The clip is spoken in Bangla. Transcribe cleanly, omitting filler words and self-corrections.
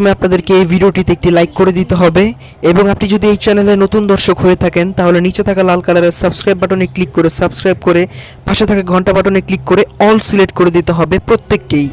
প্রথমে আপনাদেরকে এই ভিডিওটিতে একটি লাইক করে দিতে হবে এবং আপনি যদি এই চ্যানেলে নতুন দর্শক হয়ে থাকেন তাহলে নিচে থাকা লাল কালারের সাবস্ক্রাইব বাটনে ক্লিক করে সাবস্ক্রাইব করে পাশে থাকা ঘন্টা বাটনে ক্লিক করে অল সিলেক্ট করে দিতে হবে প্রত্যেককেই।